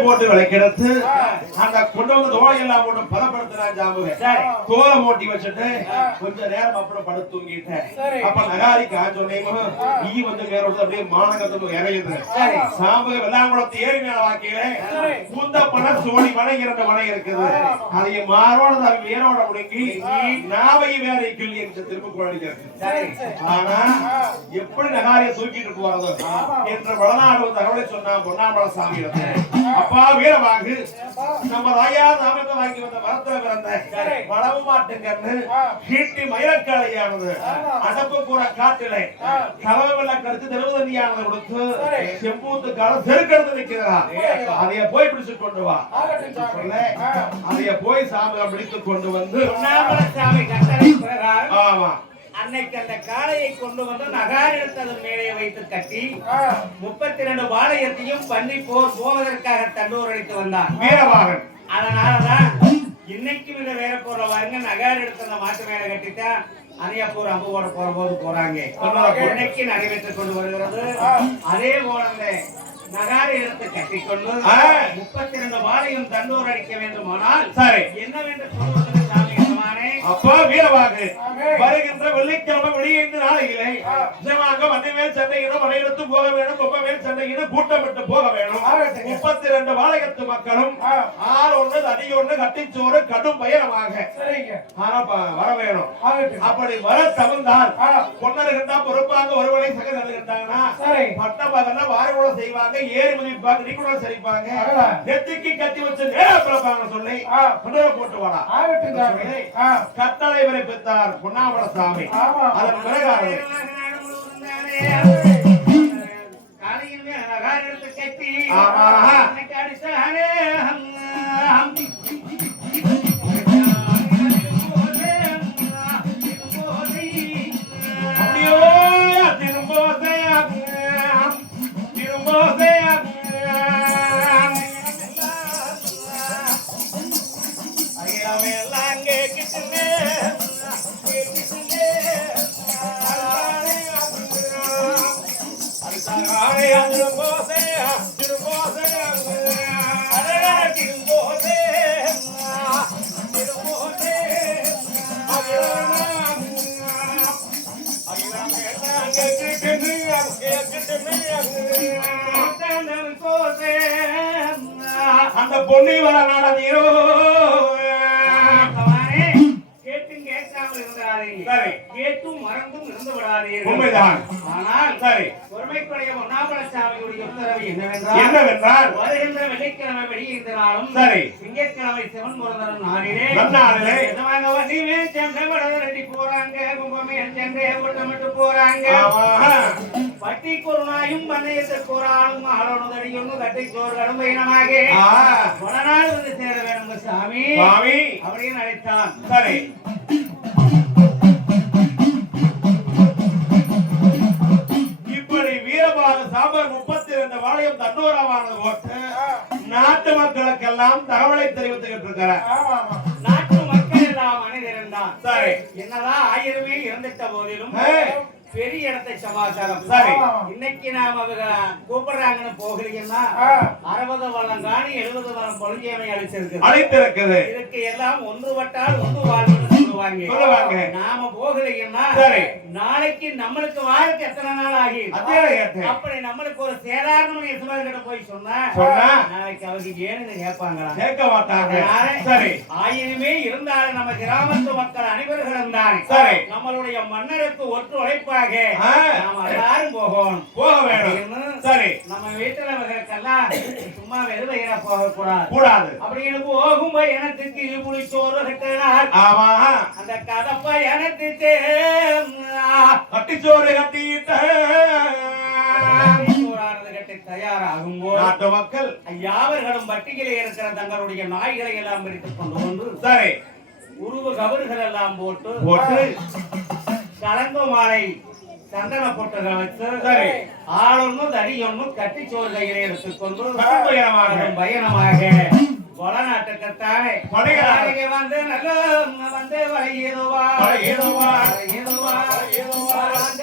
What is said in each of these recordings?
போட்டு விளக்கெடுத்து அந்த கொண்டு வந்து தோலை எல்லாம் போட்டு பதப்படுத்தினான் சரி. தோலை மூட்டி வச்சுட்டு கொஞ்ச நேரம் அப்புறம் படுத்து தூங்கிட்டேன். அப்ப நகாரி காஞ்சொன்னேமோ ஈ வந்து வேற ஒருத்தர் அப்படியே மானகத்துல இறையுது சரி. சாம்புக வெள்ளாங்குளத்து ஏரி மேல வாக்கியில. கூந்த பண சோழி மனை இரண்டு மனை இருக்குது. அதை மாறோட வேரோட முடங்கி நாவை வேற கிள்ளி என்று திரும்ப குழந்தைங்க சரி. ஆனா எப்படி நகாரியை தூக்கிட்டு போறது என்ற வடநாடு ஒரு தகவலை சொன்னா பொன்னாமல சாமி அப்பா வீரவாகு நம்ம ராயா நாமத்தை வாங்கி வந்த மரத்துல பிறந்த வளவு மாட்டுங்கன்னு கீட்டி மயிலக்காளையானது. அடப்பு கூற காட்டிலே. கலவெல்லாம் கருத்து தெருவதண்ணியானது கொடுத்து செம்பூத்து கால செருக்கெடுத்து நிக்கிறா அதைய போய் பிடிச்சு கொண்டு வா. அதைய போய் சாமியை பிடித்து கொண்டு வந்து ஆமா. அன்னைக்கு அந்த காளையை கொண்டு வந்து நகாரிடத்தது மேலே வைத்து கட்டி முப்பத்தி ரெண்டு பாளையத்தையும் பண்ணி போர் போவதற்காக தண்டூர் அடித்து வந்தான். வீரவாகன். அதனாலதான் இன்னைக்கும் இந்த வேற போற வாருங்க நகார் எடுத்து அந்த மாட்டு மேல கட்டிட்டா அணியாப்பூர் அம்புவோட போற போது போறாங்க. இன்னைக்கு நடைபெற்றுக் கொண்டு வருகிறது. அதே போல அந்த நகாரை எடுத்து கட்டிக்கொண்டு. முப்பத்தி ரெண்டு பாளையம் தண்டூர் அடிக்க வேண்டுமானால் சரி. என்னவென்று சொல்வதற்கு வருகின்ற வெள்ளிக்கிழமை வெளியேந்து நாளையிலே நிஜமாக வன்னிமேல் சண்டையிடம் வரையெடுத்து போக வேணும் கொப்பமேல் சண்டையிடம் கூட்டமிட்டு போக வேணும். முப்பத்தி ரெண்டு வாழையத்து மக்களும் ஆறு ஒன்று தனி ஒன்று கட்டிச்சோறு கடும் பயணமாக வர வேணும். அப்படி வர தகுந்தால் பொன்னருகின்றா பொறுப்பாங்க ஒருவனை சக தருகின்றாங்கன்னா பட்ட பகல்ல வாரவோட செய்வாங்க ஏறு மதிப்பாங்க நிக்குட சரிப்பாங்க. நெத்திக்கு கட்டி வச்சு நேரா பிறப்பாங்க சொல்லி போட்டு வாடா. கட்டளை வரை பெற்றார் பொன்னாமல சாமி அதன் பிரகாரம் ஆமா. பொன்னி வர நாடோ கேட்டும் மறந்தும் இருந்து விடாதீர்கள் உண்மைதான். ஆனால் சரி. பொறுமைக்குடைய பொன்னாமலசாமியுடைய உத்தரவு என்னவென்றால் என்னவென்றால்? வருகின்ற வெள்ளிக்கிழமை வெளியிருந்த நாளும் சரி. திங்கட்கிழமை சிவன் முருகன் நாளிலே நன்னாளிலே சென்ற வடதரட்டி போறாங்க கும்பமே சென்றே கூட்டமிட்டு போறாங்க. பட்டி ஒரு ஆளும் ஆளோனதடி ஒன்று கட்டி சோறு கடும் பயணமாக ஆ, வடநாடு வந்து சேர வேணுங்க சாமி. சுவாமி. அப்படின்னு அழைத்தான். சரி. இப்படி வீரபாக சாம்பர் முப்பத்தி ரெண்டு வாழையும் தண்டோரமானது போட்டு நாட்டு மக்களுக்கெல்லாம் தகவலை தெரிவித்துக்கிட்டு இருக்கிறார். நாட்டு மக்கள் எல்லாம் அணிதிருந்தான் சரி. என்னதான் ஆயிரமே இறந்துட்ட போதிலும். பெரிய இடத்தை சமாச்சாரம். சரி. இன்னைக்கு நாம அவங்க கூப்பிடுறாங்கன்னு போகலீங்கன்னா அறுபது வளம் காணி எழுபது வளம் பொழுஞ்சியமை அழிச்சிருக்கு அழைத்திருக்குது. இதுக்கு எல்லாம் ஒன்றுபட்டால் ஒன்று வாழ்வுன்னு சொல்லுவாங்க. சொல்லுவாங்க. நாம போகலைன்னா. நாளைக்கு நம்மளுக்கு வாருக்கு எத்தனை நாள் ஆகி? அப்படி நம்மளுக்கு ஒரு சேதாரணம் எசுமாரி கிட்ட போய் சொன்னா சொன்னா? நாளைக்கு அவங்க ஏன்னு கேட்பாங்களா கேட்க மாட்டாங்க. சரி. ஆயிரமே இருந்தாலும் நம்ம கிராமத்து மக்கள் அனைவர்களும் தான் சரி. நம்மளுடைய மன்னருக்கு ஒற்று உழைப்பாக. நாம எல்லாரும் போகணும். போக வேணும். சரி. நம்ம வீட்டுல வகைக்கெல்லாம் சும்மா வெறுவையில போக கூடாது. கூடாது. அப்படின்னு போகும் பயணத்துக்கு புளி சோறு கட்டினார். ஆமா. அந்த கதை பயணத்துக்கு கட்டிச்சோறு கட்டிட்ட. தயாராகும் போது நாட்டு மக்கள். யாவர்களும் பட்டியலில் இருக்கிற தங்களுடைய நாய்களை எல்லாம் பிரித்துக் கொண்டு வந்து சரி. உருவ கவறுகள் எல்லாம் போட்டு போட்டு. கலங்க மாலை சந்தன பொட்டுகளை வச்சு சரி. ஆளொன்னும் தடி ஒன்னும் கட்டி சோறு கையில எடுத்துக்கொண்டு பயணமாக. வளநாட்டுக்குத்தானே வந்து நல்ல வந்து வளையுதுவா வளையுதுவா. வளையுதுவா வளையுதுவா அந்த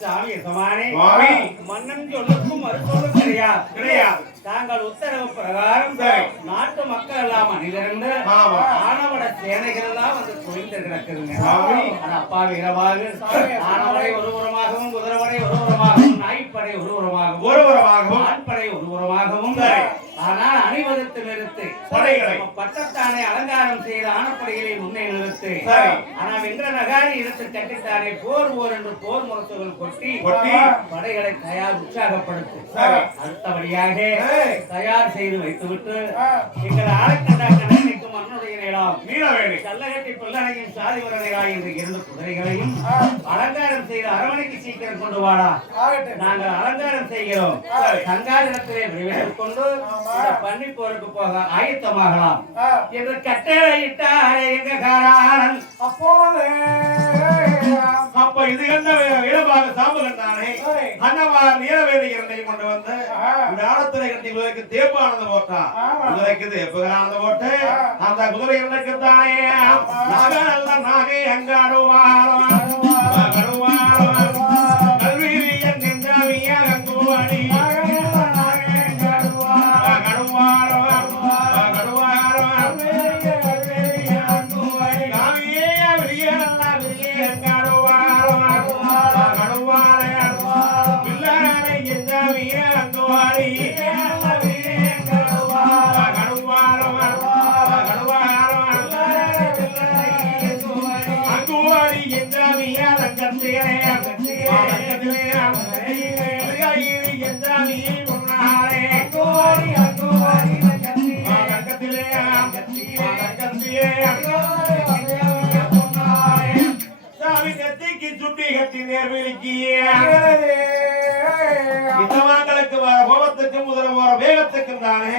சாமி எசமானே சுவாமி. மன்னன் சொல்லுக்கும் மறுசொல்லும் கிடையாது கிடையாது. தாங்கள் உத்தரவு பிரகாரம். நாட்டு மக்கள் எல்லாம் ஆமா. ஆணவட சேனைகள் எல்லாம் வந்து குவிந்து கிடக்குதுங்க அப்பா வீரவாகு ஆணவடை ஒருபுறமாகவும் குதிரவடை ஒருபுறமாகவும் நாய்ப்படை ஒருபுறமாகவும் ஒருவரமாகவும் ஆண்படை ஒருபுறமாகவும் சரி. ஆனால் அணிவகுத்து நிறுத்து பட்டத்தானை அலங்காரம் செய்த ஆணப்படைகளை முன்னே நிறுத்து சரி. ஆனா வென்ற நகாரி எடுத்து கட்டித்தானே போர் போர் என்று போர் முரசுகள் கொட்டி கொட்டி. படைகளை தயார் உற்சாகப்படுத்து. அடுத்தபடியாக. தயார் செய்து வைத்துவிட்டு எங்கள் ஆரக்கண்டா கல்லகட்டி பிள்ளனையும் சாதிவரனைகளாய் என்று இரண்டு குதிரைகளையும் அலங்காரம் செய்து அரவணைக்கு சீக்கிரம் கொண்டு வாடா. நாங்கள் அலங்காரம் செய்கிறோம். சங்காதிடத்திலே விளைவித்துக் கொண்டு பன்னி போருக்கு போக ஆயத்தமாகலாம். என்று கட்டளையிட்டாரே எங்க காராளன் அப்ப இது கண்ட வீரபாக இரண்டை கொண்டு வந்து ஆழத்திரை கட்டி குதிரைக்கு தேப்பானது போட்டா குதிரைக்கு தேப்புகானது போட்டு அந்த குதிரை இரண்டுக்கு தானே நாக நல்ல நாகை அங்காடுவாரம் நின்றாவிய அங்குவாடி சாமி கத்திக்கு சுட்டி கட்டி நேர்வெளிக்கிய இத்தவாங்களுக்கு வர கோபத்துக்கு முதல் வேகத்துக்கும் தானே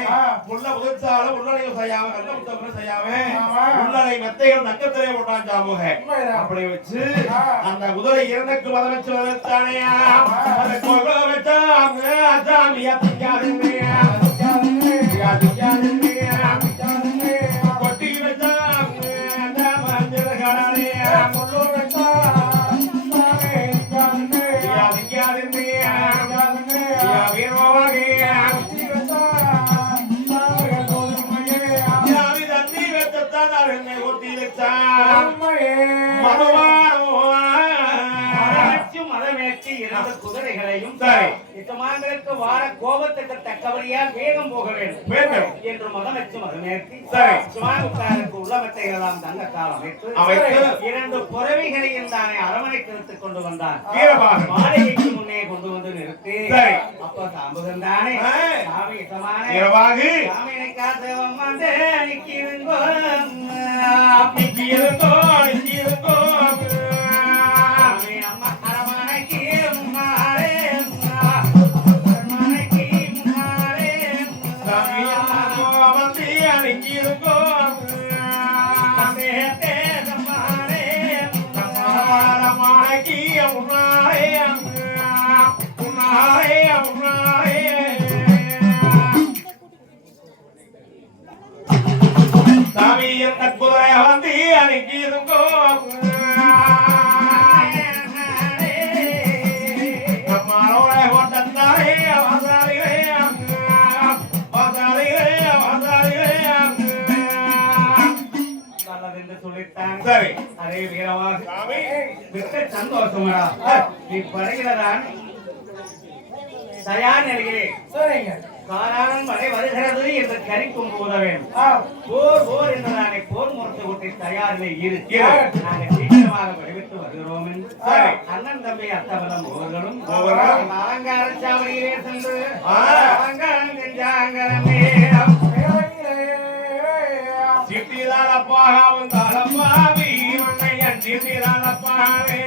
முள்ள முதற்சால உள்ளனையும் செய்யாம கல்ல முத்தவரை செய்யாம உள்ளனை மெத்தைகள் நக்கத்திலே போட்டான் அப்படி வச்சு அந்த குதிரை இரண்டுக்கு வச்சு வந்தானே அந்த கொள்ள வச்சாங்க சாமியா திங்காதுங்க சரி. இத்தமாங்களுக்கு வார கோபத்துக்கு தக்கபடியா வேகம் போக வேண்டும். என்று மதமேற்று மதமேற்றி தங்கத்தால் அமைத்து அமைத்து. இரண்டு புறவிகளையும் தானே அரவணைக்கு எடுத்துக் கொண்டு வந்தான். மாளிகைக்கு முன்னே கொண்டு வந்து நிறுத்தி. அப்ப சாம்புகன் தானே. சாமி வந்து அன்னைக்கு சொல்லித்தான். சரி அதே வீரமாக சாமி. மிக்க சந்தோஷமடா. நீ படைகிறதான் தயார் நிலையிலே. காரணம் மழை வருகிறது என்று கறி கொண்டு உத வேண்டும் என்று நாளை போர் முரசு கொட்டி தயாரிலே இரு இரு. நாங்கள் சீக்கிரம் வேகமாக விடைபெற்று வருகிறோம். அண்ணன் தம்பி அத்தவரம் மூவர்களும் மூவரும் அலங்கார சாவடியிலே சென்று ஆ. அலங்காரம் செஞ்சாங்கரமே சிட்டிதான் அப்பாவும் தலப்பாவி மண்ணையன் சிட்டிதான் அப்பாவே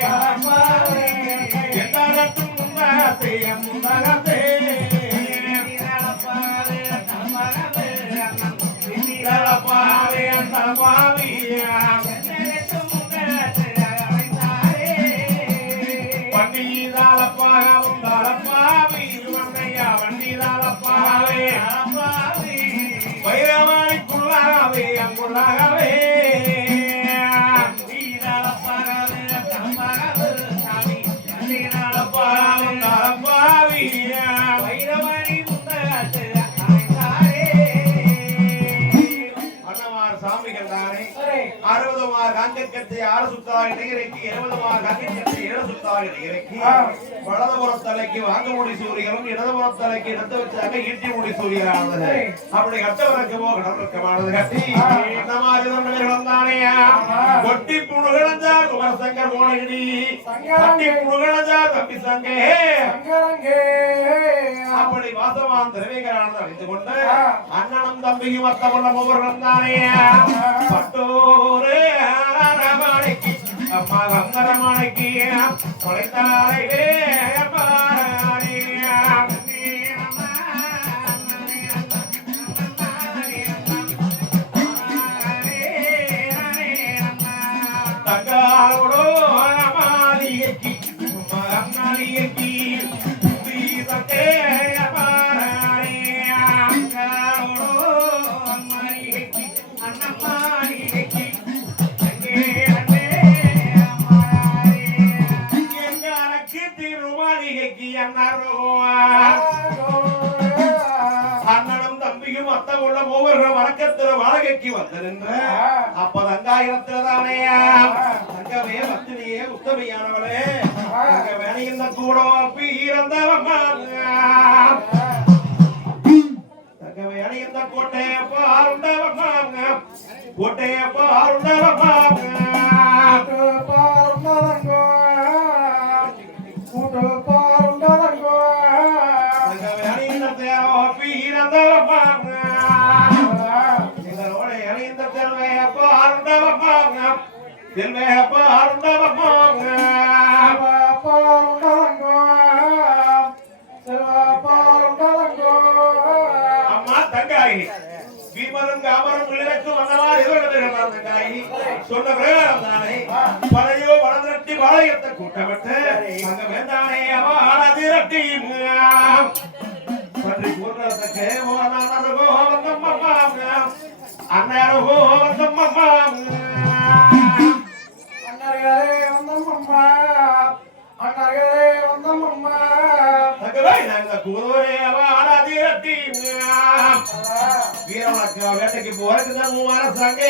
எத்தனத்தும் முந்தகத்தே முந்தகத்தே காங்கக்கத்தை ஆறு சுத்தாக எழுபதுமார் காங்கக்கத்தை ஏழு சுத்தாக இடையிறக்கி. வலதுபுறம் தலைக்கு வாங்க முடி சூரியனும் இடதுபுறம் தலைக்கு எடுத்து வச்சாங்க ஈட்டி முடி சூரியனானது அப்படி கட்டவரக்கமோ கடற்கமானது கட்டி தொண்டர்கள் தானே கொட்டி புணுகளஞ்சா குமரசங்கர் மோனகிரி கட்டி புணுகளஞ்சா தம்பி சங்கே. அப்படி வாசவான் திரவிகரானது அறிந்து கொண்டு அண்ணனும் தம்பியும் அத்தமுள்ள மூவர்களும் தானே பட்டோரு அரமணைக்கு அம்மா கங்கரமணைக்கு கொலைத்தாரை தங்காலோடோ அத்த உள்ள மூவர்கள் வணக்கத்துல வாழ்கைக்கு வந்து நின்று அப்ப தங்காயிரத்துல தானே தங்கமே பத்தினியே உத்தமையானவளே. தங்க வேணையில் கூட பீரந்தவம்மா. தங்க ஆருண்டவம்மா கோட்டையப்ப ஆருண்டவம்மா தங்க வேணையில் தேரோ பீரந்தவம்மா. தெல்வையப்ப ஆருண்டவம்மா அம்மா தங்காயி. வீமரும் காமரும் விழுக்கு வந்தவா எதிர்கிறார் தங்காயி. சொன்ன பிரகாரம் தானே. பழையோ பாளையத்தை அங்க வேண்டானே அவ கூட்டத்துக்கு அண்ணாரோ வந்தம்மா గరే ఉందమ్మమ్మ అన్నారు గరే ఉందమ్మమ్మ వేటకి పోరకి కుమార సంగ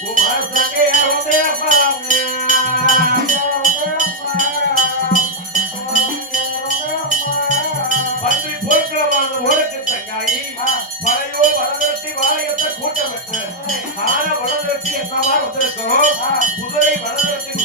కుమార సంగ குதிரை வடதிரட்டி